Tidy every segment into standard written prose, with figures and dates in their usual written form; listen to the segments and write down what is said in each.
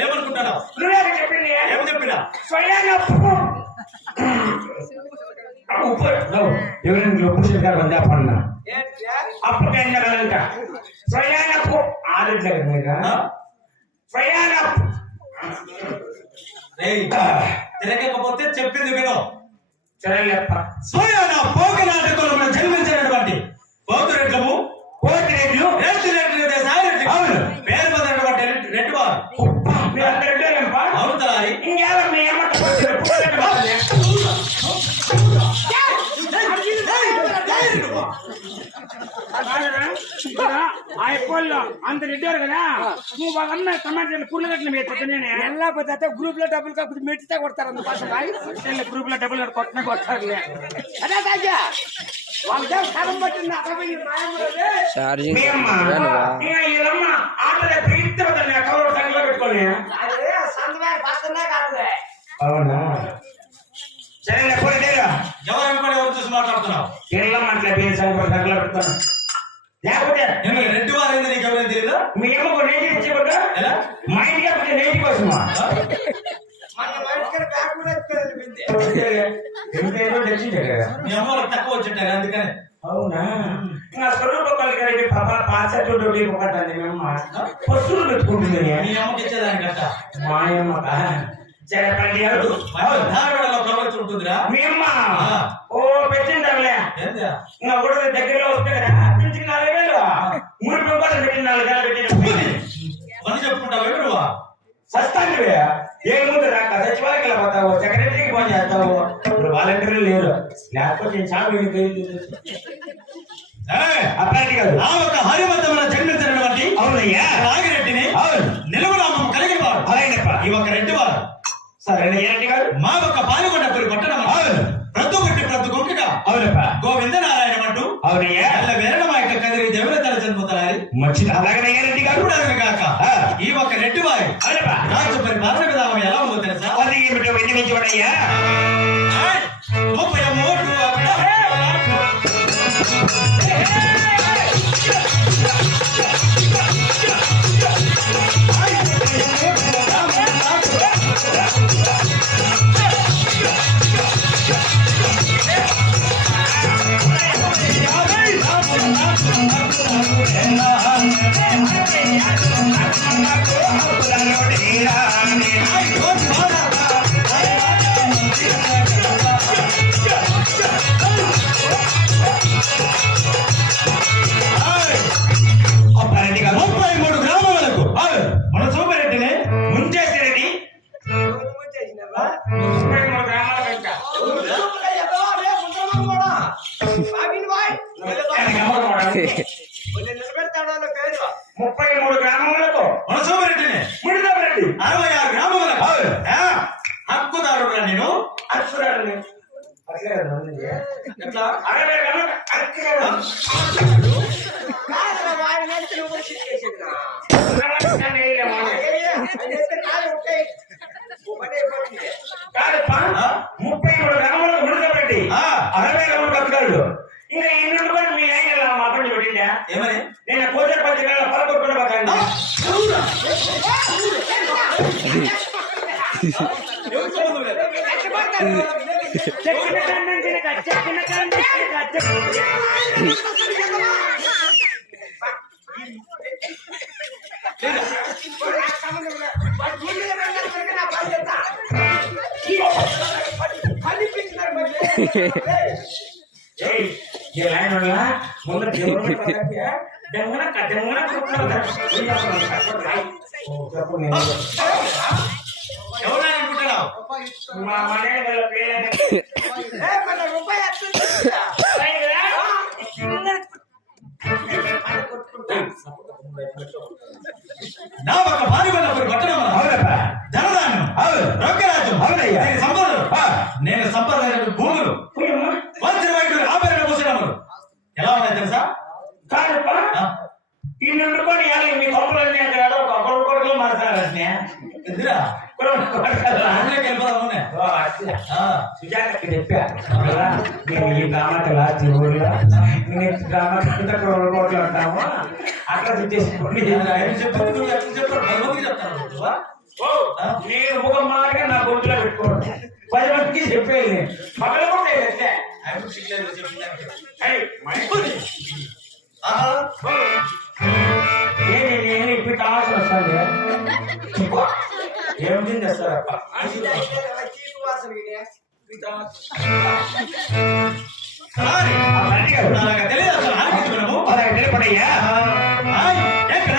ఏమనుకుంటాను ఏమి చెప్పినా ఎవరైనా పురుషులు గారు వంద పడినా అప్పటికంట స్వయానపు ఆడట్లేదు స్వయానపు తిరగకపోతే చెప్పింది విను. స్వయాన పోకనాటకులు జన్మించినటువంటి పోతురెడ్లము పోతిరెడ్లు అవును పేరు పొందినటువంటి రెడ్డి వారు అవును తలారి అంత రెడ్డారు కదా నువ్వు వాళ్ళన్న టమాటాలు కూరగట్లు పెట్టనే వెళ్ళకపోతే గ్రూప్ లో డబ్బులు కాకపోతే మెట్టితే కొడతారు అందుకోసం గ్రూప్ లో డబ్బులు కొట్టారు అదే తాజా వాళ్ళ స్థలం పట్టింది అవునా సరే ఎవరు అనుకోని ఎవరు చూసి మాట్లాడుతున్నావు పెడతాను లేకపోతే రెడ్డి వారు ఏంది నీకు ఎవరైనా తెలియదు. మీ అమ్మకు నేటి ఇచ్చేకుండా మా ఇంటికి అప్పుడు నేటి కోసమా మీ అమ్మ వాళ్ళకి తక్కువ వచ్చింటారు అందుకనే. అవునా ఇంకా స్వరూపాలి పాసెట్ ఒకటండి మీ అమ్మ పశువులు పెట్టుకుంటుంది మీ అమ్మకి ఇచ్చేదానికంట మా అమ్మక చెప్పండి ఉంటుందిరా మీ అమ్మ ఓ పెట్టిందాంలే ఇంకా కూడా దగ్గరలో వస్తే కదా పెంచిన 4,000 3 రూపాయలు పెట్టిన 4,000 పని చెప్పుకుంటావు నువ్వు సస్తానివే ఏ ముందు రాక సచివాలయం పోతావు సెక్రటరీకి ఫోన్ చేస్తావు ఇప్పుడు వాలంటీర్లు లేరు లేకపోతే చాలు అట్లాంటి కాదు ఆ ఒక హరిమతమైన జన్మించినటువంటి అవునయ్యా నాగిరెడ్డిని అవును నిలువనామం కలిగిన వాడు అలాగేనప్ప ఈ ఒక రెడ్డి వారు సరే రెడ్డి గారు మా ఒక పాల్గొండపురి పట్టణం అవును ప్రతి ఒక్కటి ప్రతి గొంకగా అవునప్ప గోవింద నారాయణ అంటూ అవునయ్యా అల్ల వేరణ మా యొక్క కదిరి దేవతల జన్మతలారి మంచిది అలాగనే రెడ్డి గారు కూడా కాక ఈ ఒక రెడ్డి వారి రాజ్య పరిపాలన విధానం ఎలా ఉందో తెలుసా అది ఏమిటో వినిపించబడయ్యా 33 గ్రామాలకు మన సోమరెడ్డిని ముంచేసి రెడ్డి నిలబెడతాడో పేరు 33 గ్రామములకు మనసోమరెడ్డిని ముడిదోరెడ్డి 66 గ్రామములకు హక్కుదారుడురా నేను. అక్షరాలు ఎట్లా 60 గ్రామాలకు అక్షరాలు వాడి నెలకి నువ్వు కూడా చేసేది కాదప్ప 33 గ్రామాలకు ముడిదోరెడ్డి 60 గ్రామాలకు అక్షరాలు ఇంకా ఇన్ని కూడా మీ ఆయన మాట్లాడి పెట్టిందా ఏమని? నేను కోచర్ 10 వేల పలకొట్టుకున్న పక్కన ఎవరు సంబంధం లేదు. చెప్పిన కారణం తినక చెప్పిన కారణం ये लाइन होला ముందు దేవుడు పడకే దెంగన కదెంగన ఎవరైనా అనుకుంటున్నావు? మా మనే వాళ్ళ పేరు రూపాయి నా ఒక పారిపడినప్పుడు పట్టణం జనదానం రొక్కరాజ్యం దీని సంపదలు నేను సంపాదించిన భూములు మంచి వైద్యులు ఆభరణ పోసినములు ఎలా ఉన్నాయి తెలుసా? కాదప్ప ఈ నుండి కొని యాలి మీ కొంపలన్నీ అక్కడ ఒక కొడుకులు మారుతారు ఎదురా వెళ్ళిపోదాము సుజాతకి చెప్పా నేను ఈ గ్రామానికి లాస్ట్ ఊర్లో నేను గ్రామానికి కోట్లు ఉంటాము అట్లా తెచ్చేసుకోండి నేను ఒక మాటగా నా గొంతులో పెట్టుకోవడం 10 మందికి చెప్పేది పగల కూడా నేను ఇప్పుడు కావాల్సి వస్తుంది ఏమిటి చేస్తారప్ప తెలియదు అసలు ఆలోచించడము నిలబడయ్యా ఎక్కడ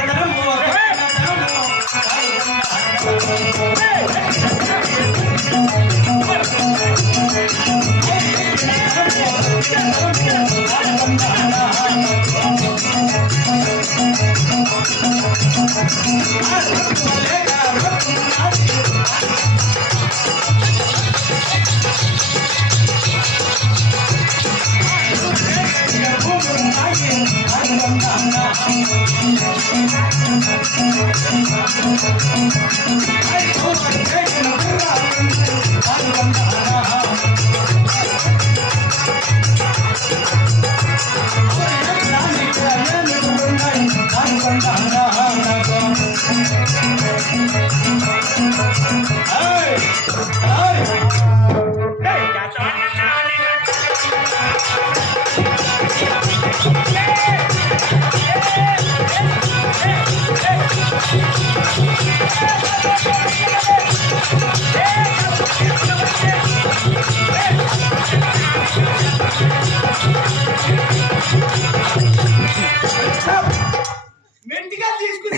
మెంటిగా తీసుకుని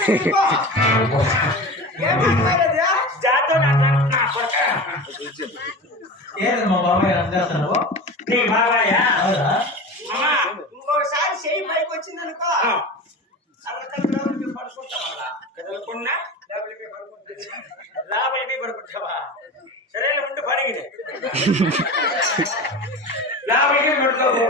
ఏది మా బాబాయ్ అందజేస్తున్నావు? నీ బాబాయ్ అవునా? ఇంకోసారి చెయ్యి పైకి వచ్చింది అనుకో పడుకుంటావా కదలకుండా పడుకుంటా లాభలకి పడుకుంటావా సరే ఉండి పడిగితే లాభలకి పడుకోవు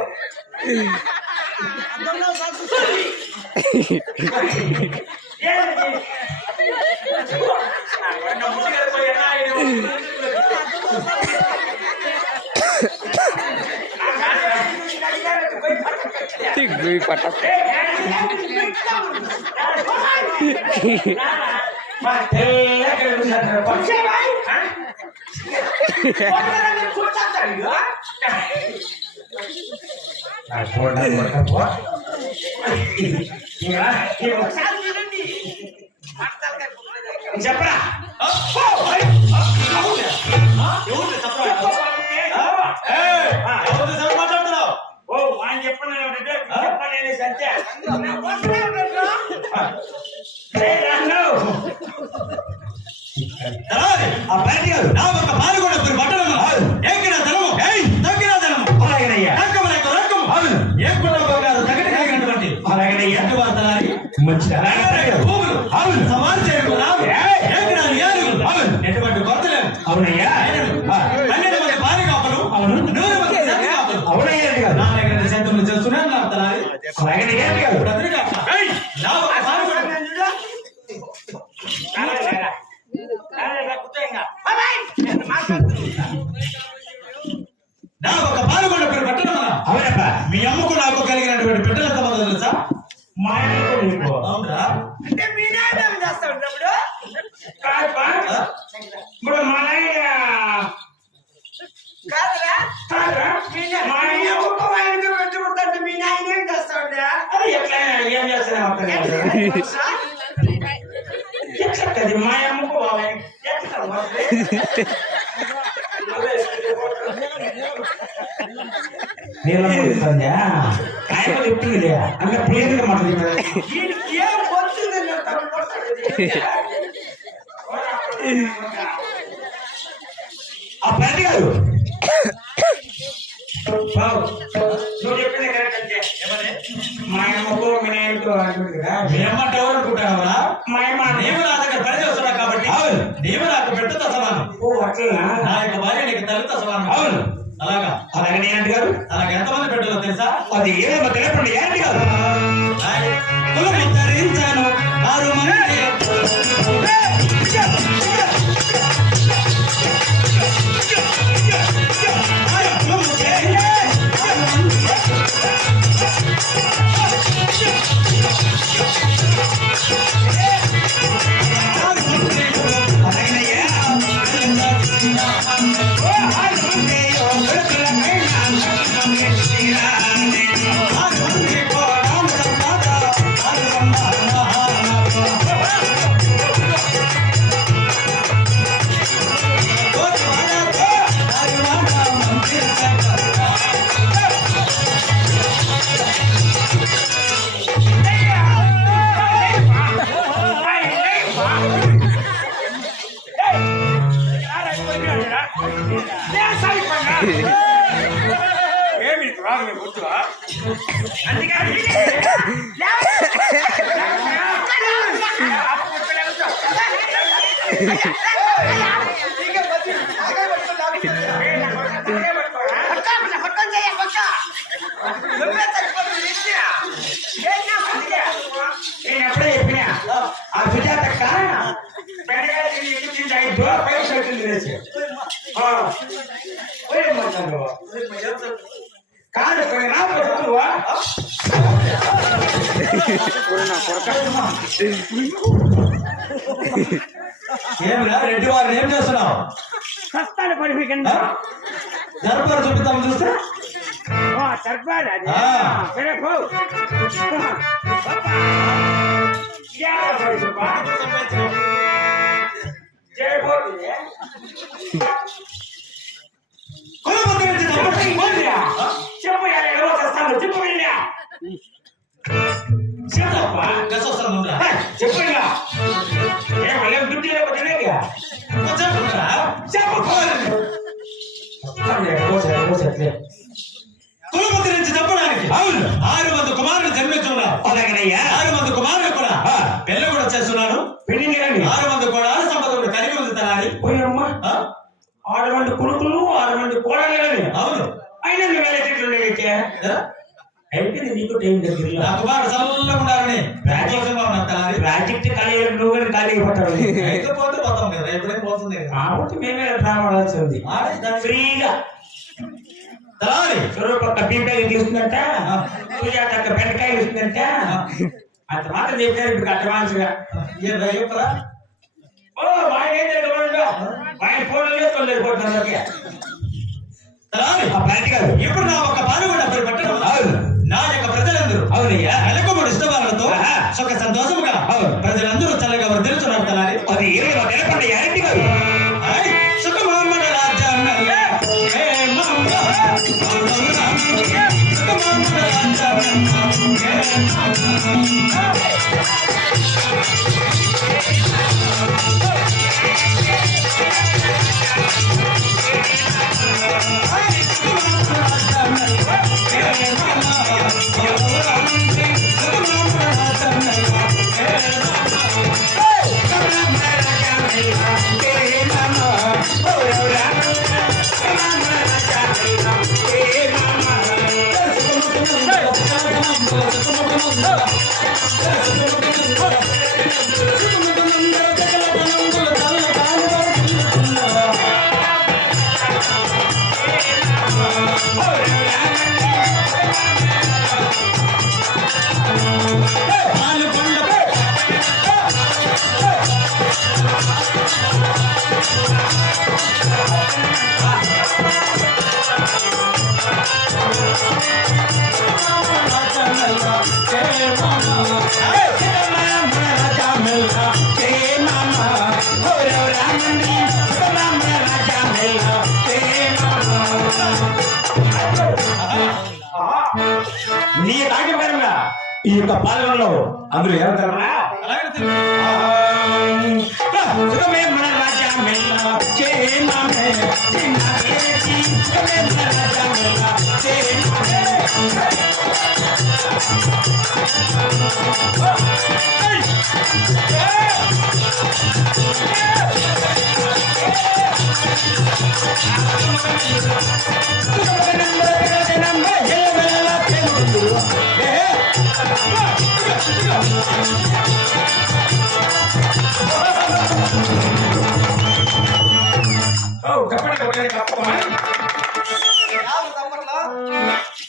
చెప్పరా మాట్లాడుతున్నావు? ఓ ఆయన చెప్పండి చెప్పండి సంతే ఆ బయట కాదు నా ఒక పాల్గొండ పట్టణము ఏకిన ధనము తగ్గిన ధనము రక్కము రక్కము ఏ కుటుంబం కాదు తగ్గట కలిగినటువంటి మంచిది భూములు అవును సమాజ సేవకులు అవును ఎటువంటి కొరత లేదు అవునయ్యా 12 మంది భార్య కాపలు అవును 100 మంది సంత కాపలు అవునయ్యా గారు నా దగ్గర సేతులు చేస్తున్నాను నా తలారి అలాగే ఏంటి కాదు ప్రతిగా నా ఒక భార్య నా ఒక పాల్గొండ పేరు పట్టణమా అవునప్ప మీ అమ్మకు నాకు కలిగినటువంటి బిడ్డల సంబంధం తెలుసా మా ఆయనకు అవునరా అంటే మీ నాయన ఏం చేస్తా ఉన్నప్పుడు కాదప్పా ఇప్పుడు మా ఆయన కాదురా కాదా మా ఆయన ఆయనకు పెట్టుకుంటే మీ నాయన ఏం చేస్తా ఉండే అది ఎట్లా ఏం చేస్తున్నావు ఎట్లది మా అమ్మకు నీళ్ళ ఆయన చెప్తుంది అంటే ప్లేన్గా మాట్లాడుతున్నాడు ఏం వచ్చింది ఆ పని కాదు నువ్వు చెప్పింది కరెక్ట్ అంటే మా అమ్మకు మీ నాయనకు అంటుంది కదా మీ అమ్మ అంటే ఎవరు అనుకుంటావరా మా అమ్మ నీవు నా దగ్గర పని చేస్తున్నా కాబట్టి అవును నీవు నాకు బిడ్డతో సమానం ఓ అట్లా నా యొక్క భార్య నీకు తల్లితో సమానం అవును అలాగా అలాగే నేనంటే గారు అలాగే ఎంతమంది బిడ్డలో తెలుసా అది ఏదో తెలియకుండా ఏంటి కాదు కులము ధరించాను 6 మంది ఏమి రాదు గుర్తువా నేను ఎప్పుడే చెప్పినా ఆ సుజాతక్క బెండకాయలు తింటే 5 పైసలు తినేసి కాదు ఏమిరా రెడ్డి వారిని ఏం చేస్తున్నావు సస్తాను పడిపోయింది జరపారు చూపుతాము చూస్తే సరిపాలి అది ఆ. సరే పో కులము గురించి చెప్పడానికి 6 మంది కుమారులు జన్మించున్నారు. అలాగనయ్యా 6 మంది కుమారులు కూడా పెళ్లి కూడా చేస్తున్నాను. 6 మంది కూడా సంపదలు కలిగి ఉంది తనాలి. పోయమ్మా 6 మంది కొడుకులు 6 మంది కోడలు కానీ అవును అయినా నువ్వు వేరే చెట్లు అయితే నీకు టైం దగ్గర నా కుమారుడు చల్లగా ఉండాలని ప్రాజెక్టుగా ఉన్నాను తనాలి. ప్రాజెక్ట్ ఖాళీ నువ్వు కానీ ఖాళీ అయిపోతావు అయితే పోతే పోతాం కదా, ఎప్పుడైనా పోతుంది కదా. కాబట్టి మేమే రావాల్సి ఉంది ఫ్రీగా తనాలి స్వరూపక్క బీంకాయలు తీసుకుందంట సుజాతక్క బెండకాయలు తీసుకుందంట అంత మాత్రం చెప్పారు ఇప్పుడు అడ్వాన్స్ గా చెప్పరా ఓ ఆయన ఏం తెలియదు ఆయన ఫోన్లో వేసుకోలేకపోతున్నారు తనాలి ఆ ప్లాంట్ కాదు ఇప్పుడు నా ఒక పాల్గొన్న పట్టడం నా యొక్క ప్రజలందరూ అవునయ్యా నెలకొమ్మడి ఇష్టవాళ్ళతో సుఖ సంతోషముగా ప్రజలందరూ చల్లగా వర్ధిల్చున్నారు తనాలి. అది ఏమో తెలపండి గ్యారెంటీ కాదు సుఖమామడ రాజ్యాన్న సుఖమామడ రాజ్యాన్న నీ రాజ్యపరంగా ఈ యొక్క పాలనలో అందరూ ఏమంటారా అలాగే తెలుసు. సుఖమే మన రాజ్యమెల్ల చేమామే చిన్నవేటి సుఖమే మన రాజ్యమెల్ల చేమామే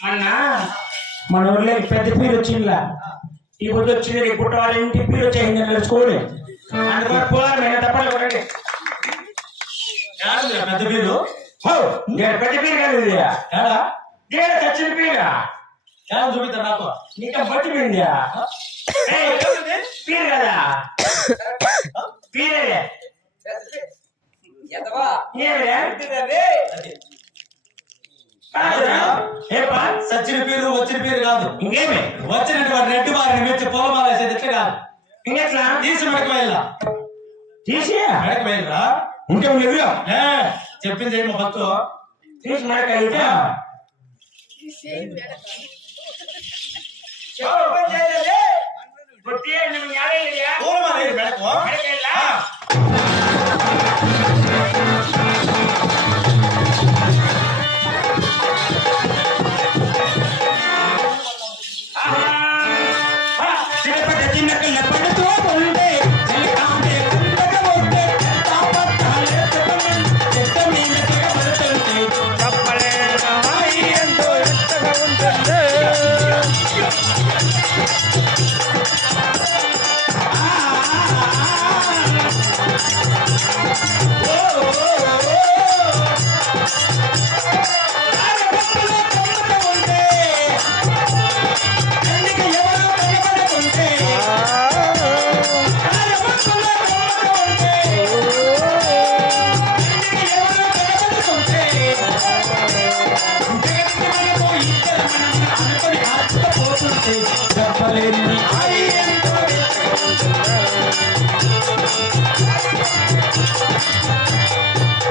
అన్నా మన ఊర్లో పెద్ద పేరు వచ్చిందిలా ఈ పొద్దు వచ్చింది రేపు పుట్ట వాళ్ళ ఇంటి పేరు వచ్చేసింది తెలుసుకోండి అందువల్ల పోవాలి తప్పలు కొనండి ఏడుందిరా పెద్ద పేరు? పెద్ద పేరు కాదు ఇది ఏడా? దేడ చచ్చిన పేరు ఏడా చూపిస్తా నాకు. నీకు బట్టి పోయిందా పేరు కదా పేరే సచ్చిన పేరు వచ్చిన పేరు కాదు. ఇంకేమి వచ్చినట్టు వాడు రెడ్డి వారిని మెచ్చి పొలమాల వేసేది ఎట్లా కాదు. ఇంకెట్లా తీసి మెడకు వెళ్ళా తీసి మెడకు వెళ్ళరా ఇంకేం లేదు చెప్పింది ఏమో భక్తు తీసి మనకి అయితే పొలమాల వేసి మెడకు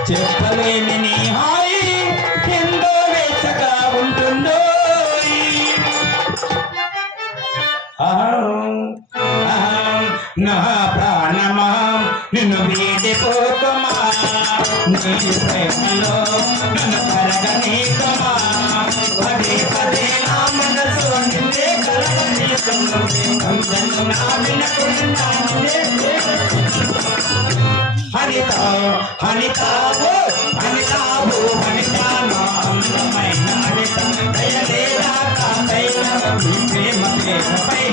చెప్పలేని నీ హాయి ఎంతో వెచ్చగా ఉంటుందో నా ప్రాణమా నిన్ను వీడిపోకమా నీ ప్రేమలో నన్ను కలగనీకమా పదే పదే నా మనసు నిన్నే కలగనీకముందే నా వినకుండా హనిత హనిత హనితావు హనితాను అందమైన హనిత దయలేదా కాంతైన మీ ప్రేమ ప్రేమపై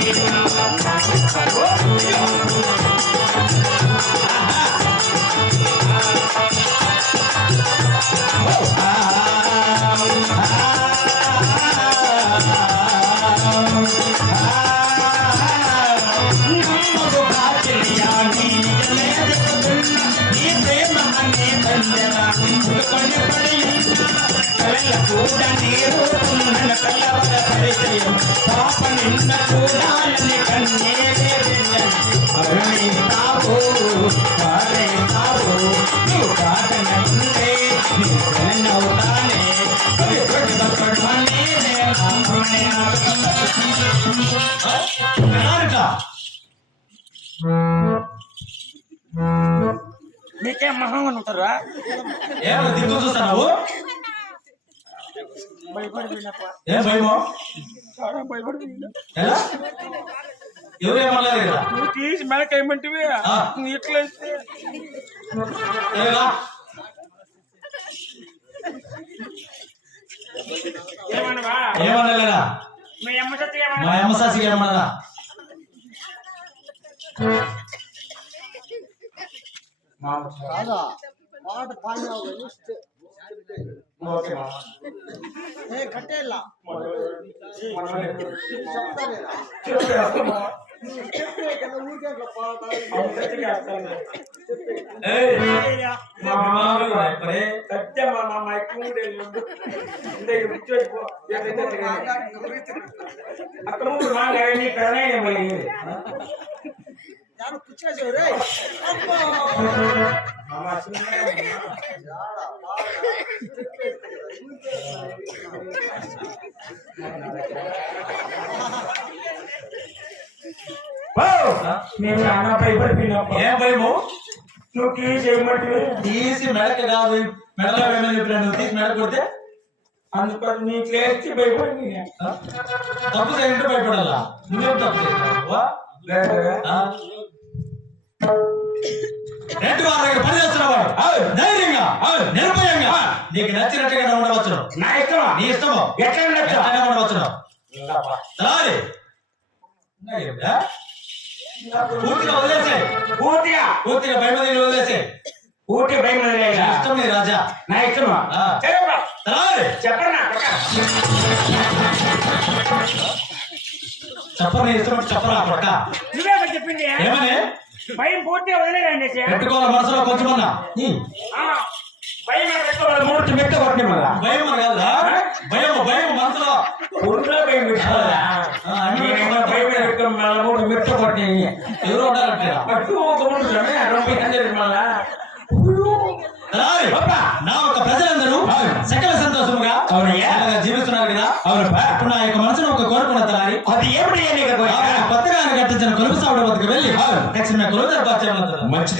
కూడా నీరు నన్న కలవర పరిచయం పాప నిన్న చూడాలని కన్నేరే అరుణిస్తావు పారేస్తావు నువ్వు కాదనంటే నీ నవ్వుతానే నీకేం మహంగా ఉంటారా ఏమన్నా దిక్కు చూస్తావు? ఏం భయమో? ఎలా? ఎవరేమన్నారు కదా? నువ్వు తీసి మెడకేయమంటివి నువ్వు ఎట్లా ఇస్తే ఏలా? ఏమన్నావా ఏమనలేదా? మీ అమ్మ సత్తి మా అమ్మ సాసిగా ఏమన్నదా? కాదా పాట పాడినావు కట్టేలా చెప్తా చెప్పే కదా ఊరికే అట్లా పాడతావు. ಯಾರು ಕುಚ್ಚೇಶ್ವರ నేను నాన్న భయపడిపోయినా ఏం భయము? నువ్వు చేయమంటే తీసి మెడక కాదు, మెడలో ఏమని చెప్పినా నువ్వు తీసి మెడ కొడితే అందుకని నీకు లేచి భయపడిపోయినా తప్పు చేయంటే భయపడాలా? నువ్వేం తప్పు చేసినావు? రెడ్డి వారి దగ్గర పని చేస్తున్నవాడు ధైర్యంగా నిర్భయంగా నీకు నచ్చినట్టుగా ఉండవచ్చు. నా ఇష్టమా? నీ ఇష్టము ఎట్లా ఉండవచ్చు. పూర్తిగా వదిలేసే, పూర్తిగా భయమది వదిలేసే. ఊటి భయం ఇష్టం నీ రాజా. నా ఇష్టమా? చెప్పరా చెప్పని ఇష్టం చెప్పరా పక్క నువ్వే చెప్పింది ఏమని భయం పూర్తిగా వదిలేదండి పెట్టుకోవాలి మనసులో కొంచెమన్నా. భయం పెట్టుకోవాలి. మూర్తి మెట్ట కొట్టి మళ్ళా భయం కదా, భయం భయం మనసులో ఊరిలో భయం పెట్టుకోవాలా? భయం పెట్టుకుని మళ్ళా మూడు మెట్ట కొట్టి ఎవరు ఉండాలంటే అటు ఒక మళ్ళా నా ఒక ప్రజలందరూ సకల సంతోషముగా జీవిస్తున్నారు కదా. ఇప్పుడు నా యొక్క మనసును ఒక కోరుకున్న తలారి అది ఏమిటి కొత్తగా కట్టించిన కొలుపు సావిడ వద్దకు వెళ్ళి తక్షణ కొలువు తెరపాల్చేమన్నారు. మంచి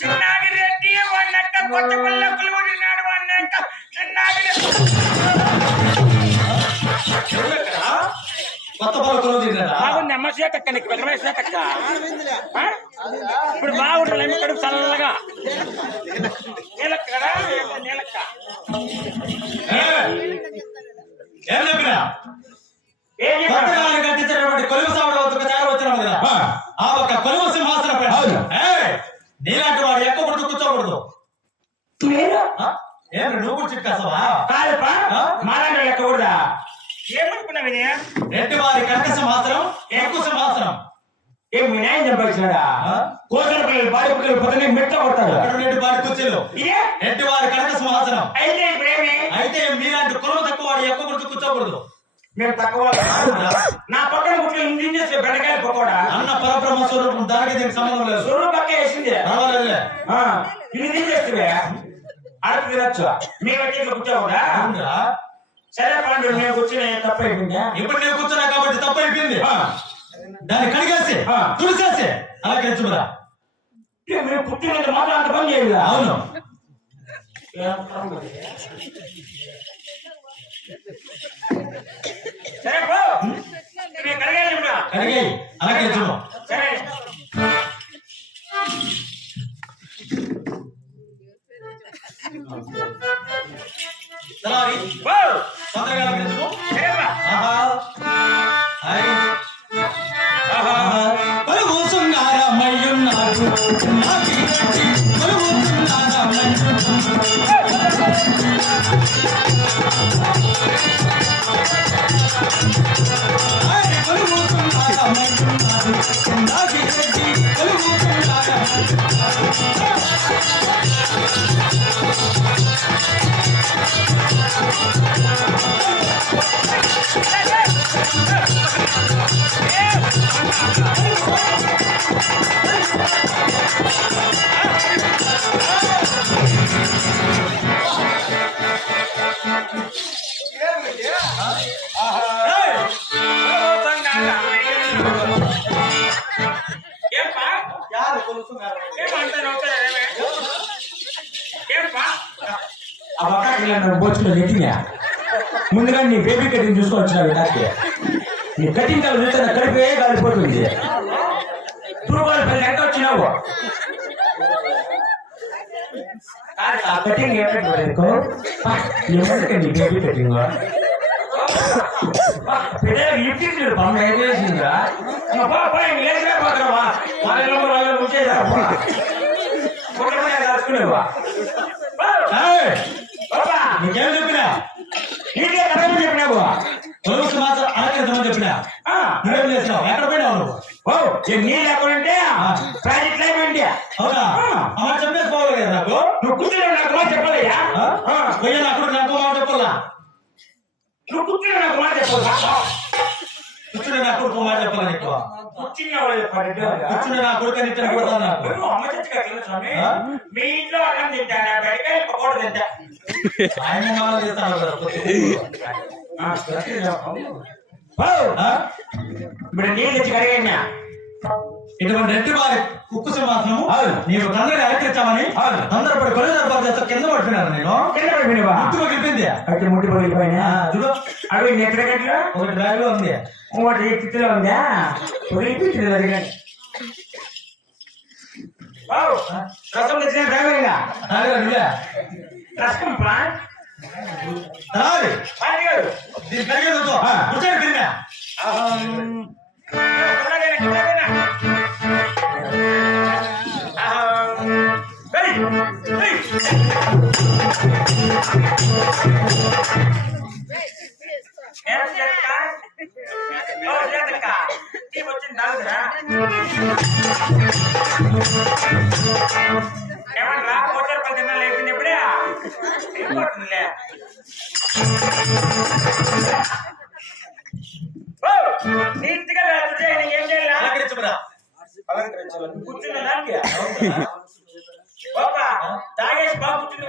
చిన్నాగి రెడ్డి వన్నట్ట కొత్త పల్లకులు ఉన్నాడు వన్నట్ట చిన్నాగి కొత్త పలుకులు తిన్నారా? బాగుంది అమ్మ శ్వేతక్క, నీకు పెద్ద శ్వేతక్క ఇప్పుడు బాగుంటుంది అమ్మ కడుపు చల్లగా నీలక్క కదా నీలక్క. ఏం చెప్పినా కొత్తగా కట్టించినటువంటి కొలువు సావిడ వద్దకు చేర వచ్చినాము కదా. ఆ ఒక కొలువు సింహాసనం నీలాంటి వాడు ఎక్కకూడదు, కూర్చోకూడదు. ఏం నువ్వు చిక్కాసవా? మాలాంటి ఎక్కకూడదా? ఏమనుకున్నావు ఇది? రెడ్డి వారి కనక సింహాసనం ఎక్కువ సింహాసనం. ఏం మీ న్యాయం చంపాల్సినాడా? కోసల పిల్లలు బాడి పిల్లలు పొద్దున్నే మెట్ట కొడతారు. రెడ్డి వారి కుర్చీలు రెడ్డి వారి కనక సింహాసనం. అయితే ఇప్పుడేమి? అయితే మీలాంటి కులం తక్కువ వాడు ఎక్కకూడదు, కూర్చోకూడదు. మేము తక్కువ నా పక్కన గుట్లు ఇంజిన్ చేసే బెండకాయలు పకోడా అన్న పరబ్రహ్మ స్వరూపం దానికి దీనికి సంబంధం లేదు. స్వరూపం పక్క వేసింది పర్వాలేదులే. ఇది తీసేస్తే అరకు తినచ్చు. మేము వచ్చి కూర్చోకూడా? సరే పండు మేము కూర్చుని తప్ప అయిపోయిందా? ఇప్పుడు నేను కూర్చున్నా కాబట్టి తప్పు అయిపోయింది. దాన్ని కడిగేసి తుడిసేసి అలా కలుచుమరా. మేము కూర్చుని మాత్రం అంత పని చేయాలి. అవును. సరే పో కడిగాలి కడిగాయి అలా కలుచుము. సరే తొందరగా కలుచుము. కొలువు సుంగారమయ్యున్నాడు కొలువు ఆ పక్క బోచుకుని నెట్టినా ముందుగా నీ బేబీ కటింగ్ చూసుకోవచ్చు డాక్టర్. నీ కటింగ్ కాలు చూస్తే నా కడిపే కాలిపోతుంది. తూర్పాల పల్లి ఎంత వచ్చినావు ఆ కటింగ్ ఏమంటే బేబీ కటింగ్ పిల్లలకి లిఫ్ట్ బొమ్మ ఏం చేసిందా లేకపోతున్నావా దాచుకునేవా నీకేం చెప్పినా నీకే కథమని చెప్పినావు. తొలగి మాత్రం అలకెళ్తామని చెప్పినా నువ్వేం చేసినావు? ఎక్కడ పోయినావు నువ్వు? నీళ్ళు ఎక్కడుంటే ప్రాజెక్ట్ లైఫ్ అంటే అవునా అమ్మ చెప్పేసుకోవాలి కదా నాకు. నువ్వు కూర్చుని నాకు మాట చెప్పలేయా? పోయి నాకు నాకు మాట చెప్పాలా? నువ్వు కూర్చుని నాకు మాట చెప్పాలా? కూర్చుని నా కొడుకు మాట చెప్పాలా? ఎక్కువ కూర్చుని కూర్చుని నా కొడుకు నిత్యం కొడతాను నాకు. అమ్మ చచ్చిపోయి స్వామి మీ ఇంట్లో అన్నం తింటానా బయటకాయ పకోడ తింటా ఆయన మాల చేస్తాను కదా ఇప్పుడు నీళ్ళు తెచ్చి కడిగా ఇటువంటి రెడ్డి వారి ఉక్కు సింహాసనము నీవు తొందరగా అలెక్కించామని తొందరపడి కొలు దర్బారు చేస్తా కింద పడుతున్నాను నేను. కింద పడిపోయినవా? ముట్టు పగిలిపోయింది. అయితే ముట్టి పగిలిపోయినా చూడు అవి ఎక్కడ గంటలు ఒకటి బ్యాగ్ లో ఉంది, ఒకటి స్థితిలో ఉందా? పగిలిపోయింది జరిగాను. రసం తెచ్చిన డ్రైవర్గా నువ్వే రసం రాదు గారు దీని పెరిగేది కూర్చొని తిరిగా ఏమన్నా పోచారు పది దినాలు అయిపోయింది ఎప్పుడే ఏమవుతుందిలే. నీట్గా ఏం చేయాలి? కూర్చున్నా దానికి తాగేసి బాగా కూర్చుంది.